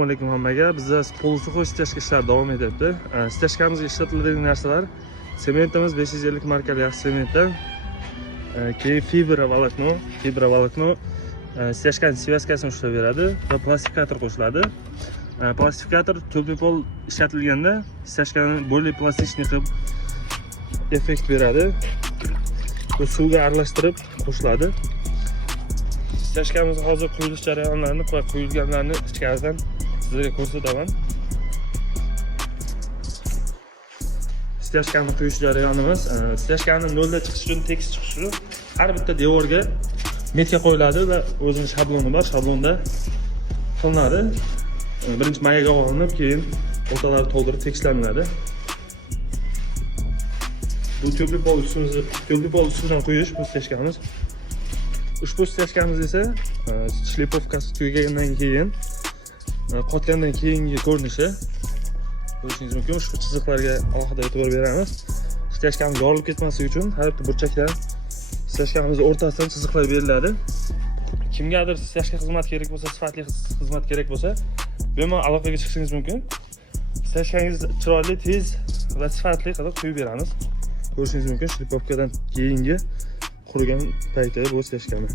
Assalomu alaykum hammaga. Bizda polsuxoy stechka ishlari davom etyapti. Stechkamizga ishlatiladigan narsalar sementimiz 550 markali yaxshi sementdan, keyin fibra volokno, stechkaning svetkasini ushlab beradi va plastifikator qo'shiladi. Plastifikator to'pol ishlatilganda stechkani более plastichniy qilib effekt beradi. Bu suvga aralashtirib qo'shiladi. Stechkamiz hozir quyilish jarayonlarini va quyilganlarni ichkaridan sizlarga ko'rsataman. Stechkani quyish jarayonimiz, stechkani nolda chiqish uchun, tekis chiqish uchun har bitta devorga metka qo'yiladi va o'zining shabloni bor. Shablonda qilinadi. Birinchi mayaga olinib, keyin o'rtalari to'ldirib tekislanadi. Bu to'pol ustidan quyish bu stechkamiz. Ushbu stechkamiz esa shlipovkasi tugagandan keyin, qotgandan keyingi ko'rinishi ko'rishingiz mumkin. Ushbu chiziqlarga alohida e'tibor beramiz. Stechkamiz yorilib ketmasligi uchun har bitta burchakdan stechkamizning o'rtasidan chiziqlar beriladi. Kimgadir stechka xizmat kerak bo'lsa, sifatli xizmat kerak bo'lsa, bemalol aloqaga chiqishingiz mumkin. Stechkangizni chiroyli, tez va sifatli qilib quyib beramiz. Ko'rishingiz mumkin shlipovkadan keyingi qurigan payti bu stechkani.